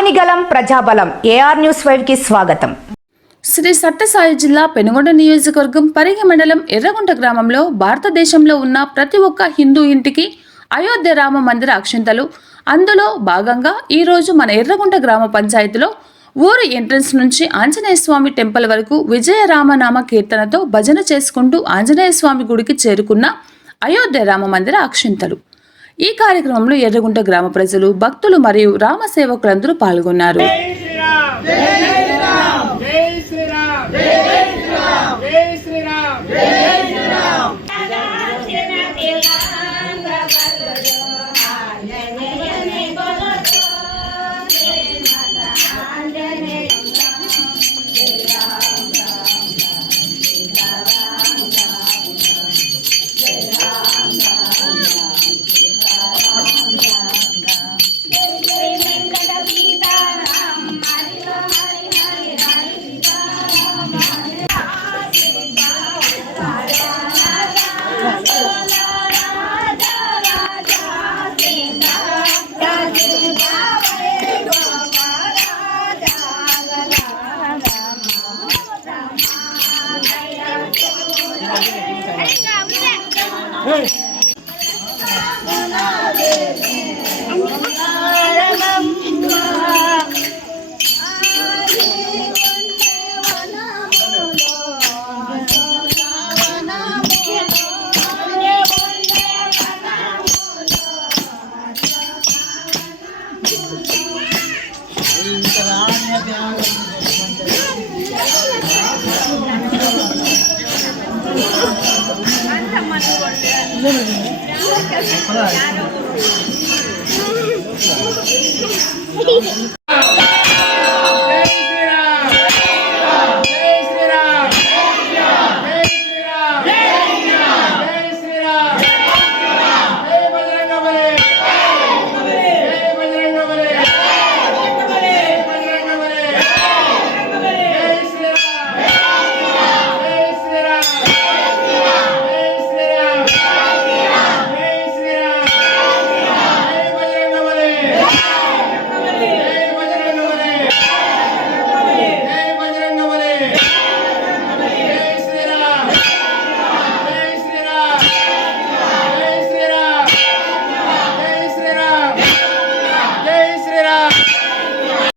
ఆగనిగలం ప్రజాబలం AR news 5 కి స్వాగతం. శ్రీ సత్యసాయి జిల్లా పెనుగొండ నియోజకవర్గం పరిగి మండలం ఎర్రగుంట గ్రామంలో భారతదేశంలో ఉన్న ప్రతి ఒక్క హిందూ ఇంటికి అయోధ్య రామ మందిర అక్షింతలు. అందులో భాగంగా ఈరోజు మన ఎర్రగుంట గ్రామ పంచాయతీలో ఊరి ఎంట్రన్స్ నుంచి ఆంజనేయ స్వామి టెంపుల్ వరకు విజయ రామనామ కీర్తనతో భజన చేసుకుంటూ ఆంజనేయ స్వామి గుడికి చేరుకున్న అయోధ్య రామ మందిర అక్షింతలు. ఈ కార్యక్రమంలో ఎర్రగుంట గ్రామ ప్రజలు, భక్తులు మరియు రామ సేవకులందరూ పాల్గొన్నారు.